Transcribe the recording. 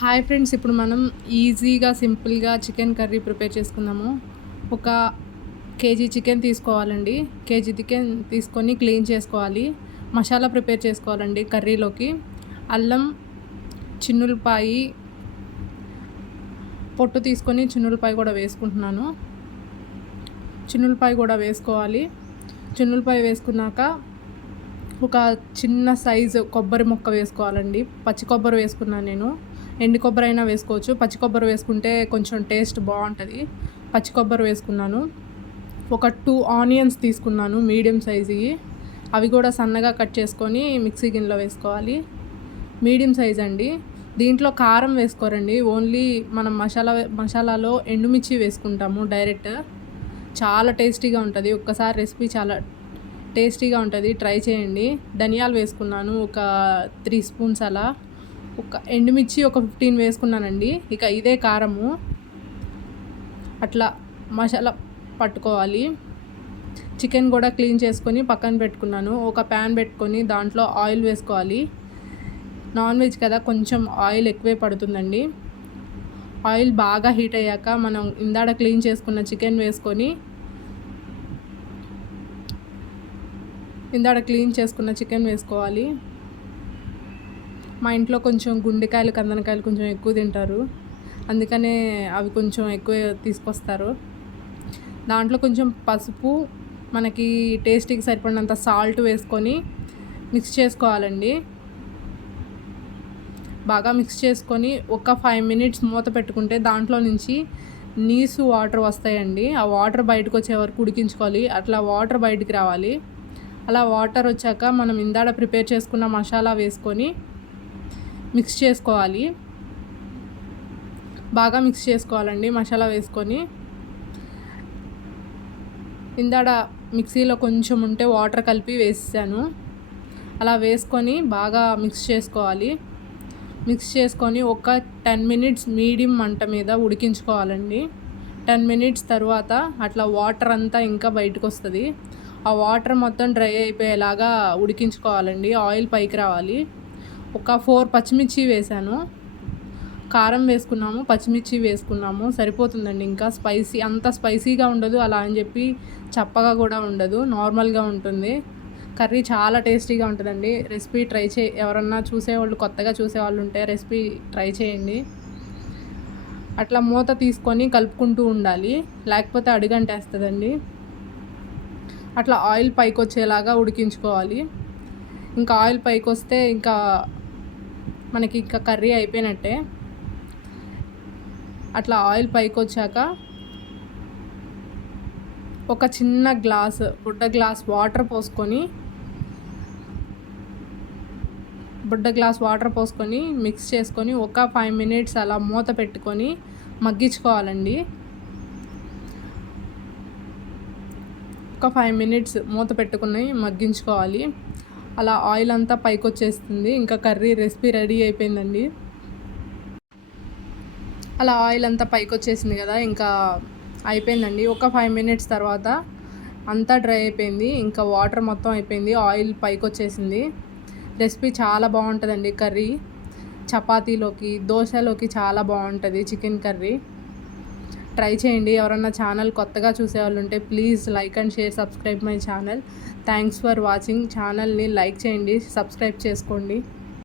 Hi friends, ఇప్పుడు మనం ఈజీగా సింపుల్గా చికెన్ కర్రీ ప్రిపేర్ చేసుకుందాము. ఒక కేజీ చికెన్ తీసుకోవాలండి. కేజీ చికెన్ తీసుకొని క్లీన్ చేసుకోవాలి. మసాలా ప్రిపేర్ చేసుకోవాలండి కర్రీలోకి. అల్లం, చిన్నులపాయి పొట్టు తీసుకొని చిన్నులపాయి కూడా వేసుకుంటున్నాను. చిన్నులపాయి కూడా వేసుకోవాలి. చిన్నులపాయి వేసుకున్నాక ఒక చిన్న సైజు కొబ్బరి ముక్క వేసుకోవాలండి. పచ్చి కొబ్బరి వేసుకున్నాను నేను. ఎండు కొబ్బరి అయినా వేసుకోవచ్చు. పచ్చి కొబ్బరి వేసుకుంటే కొంచెం టేస్ట్ బాగుంటుంది. పచ్చి కొబ్బరి వేసుకున్నాను. ఒక 2 ఆనియన్స్ తీసుకున్నాను మీడియం సైజువి. అవి కూడా సన్నగా కట్ చేసుకొని మిక్సీ గిన్నెలో వేసుకోవాలి. మీడియం సైజ్ అండి. దీంట్లో కారం వేసుకోరండి. ఓన్లీ మనం మసాలాలో ఎండుమిర్చి వేసుకుంటాము డైరెక్ట్. చాలా టేస్టీగా ఉంటుంది. ఒక్కసారి రెసిపీ చాలా టేస్టీగా ఉంటుంది, ట్రై చేయండి. ధనియాలు వేసుకున్నాను ఒక 3 స్పూన్స్ అలా. ఒక ఎండుమిర్చి ఒక 15 వేసుకున్నానండి. ఇక ఇదే కారము. అట్లా మసాలా పట్టుకోవాలి. చికెన్ కూడా క్లీన్ చేసుకొని పక్కన పెట్టుకున్నాను. ఒక ప్యాన్ పెట్టుకొని దాంట్లో ఆయిల్ వేసుకోవాలి. నాన్ వెజ్ కదా, కొంచెం ఆయిల్ ఎక్కువే పడుతుందండి. ఆయిల్ బాగా హీట్ అయ్యాక మనం ఇందాక క్లీన్ చేసుకున్న చికెన్ వేసుకోవాలి. మా ఇంట్లో కొంచెం గుండెకాయలు, కందనకాయలు కొంచెం ఎక్కువ తింటారు. అందుకనే అవి కొంచెం ఎక్కువ తీసుకొస్తారు. దాంట్లో కొంచెం పసుపు, మనకి టేస్ట్కి సరిపడినంత సాల్ట్ వేసుకొని మిక్స్ చేసుకోవాలండి. బాగా మిక్స్ చేసుకొని ఒక 5 మినిట్స్ మూత పెట్టుకుంటే దాంట్లో నుంచి నీసు వాటర్ వస్తాయండి. ఆ వాటర్ బయటకు వచ్చే వరకు ఉడికించుకోవాలి. అట్లా వాటర్ బయటికి రావాలి. అలా వాటర్ వచ్చాక మనం ఇందాక ప్రిపేర్ చేసుకున్న మసాలా వేసుకొని మిక్స్ చేసుకోవాలి. బాగా మిక్స్ చేసుకోవాలండి. మసాలా వేసుకొని ఇందాక మిక్సీలో కొంచెం ఉంటే వాటర్ కలిపి వేసాను. అలా వేసుకొని బాగా మిక్స్ చేసుకోవాలి. మిక్స్ చేసుకొని ఒక 10 మినిట్స్ మీడియం మంట మీద ఉడికించుకోవాలండి. 10 మినిట్స్ తర్వాత అట్లా వాటర్ అంతా ఇంకా బయటకు వస్తుంది. ఆ వాటర్ మొత్తం డ్రై అయిపోయేలాగా ఉడికించుకోవాలండి. ఆయిల్ పైకి రావాలి. ఒక 4 పచ్చిమిర్చి వేసాను. కారం వేసుకున్నాము, పచ్చిమిర్చి వేసుకున్నాము, సరిపోతుందండి. ఇంకా అంత స్పైసీగా ఉండదు, అలా అని చెప్పి చప్పగా కూడా ఉండదు, నార్మల్గా ఉంటుంది. కర్రీ చాలా టేస్టీగా ఉంటుందండి. రెసిపీ ట్రై ఎవరన్నా కొత్తగా చూసేవాళ్ళు ఉంటే రెసిపీ ట్రై చేయండి. అట్లా మూత తీసుకొని కలుపుకుంటూ ఉండాలి, లేకపోతే అడుగంటేస్తుందండి. అట్లా ఆయిల్ పైకి వచ్చేలాగా ఉడికించుకోవాలి. ఇంకా ఆయిల్ పైకి వస్తే మనకి కర్రీ అయిపోయినట్టే. అట్లా ఆయిల్ పైకి వచ్చాక ఒక చిన్న బుడ్డ గ్లాస్ వాటర్ పోసుకొని మిక్స్ చేసుకొని ఒక 5 మినిట్స్ అలా మూత పెట్టుకొని మగ్గించుకోవాలండి. ఒక 5 మినిట్స్ మూత పెట్టుకుని మగ్గించుకోవాలి. అలా ఆయిల్ అంతా పైకి వచ్చేస్తుంది. ఇంకా కర్రీ రెసిపీ రెడీ అయిపోయిందండి. అలా ఆయిల్ అంతా పైకి వచ్చేసింది కదా, ఇంకా అయిపోయిందండి. ఒక 5 మినిట్స్ తర్వాత అంతా డ్రై అయిపోయింది. ఇంకా వాటర్ మొత్తం అయిపోయింది, ఆయిల్ పైకి వచ్చేసింది. రెసిపీ చాలా బాగుంటుందండి. కర్రీ చపాతీలోకి, దోశలోకి చాలా బాగుంటుంది చికెన్ కర్రీ. ట్రై చేయండి. ఎవరన్నా ఛానల్ కొత్తగా చూసేవాళ్ళు ఉంటే please like and share, subscribe my channel. Thanks for watching. ఛానల్ని లైక్ చేయండి, సబ్స్క్రైబ్ చేసుకోండి.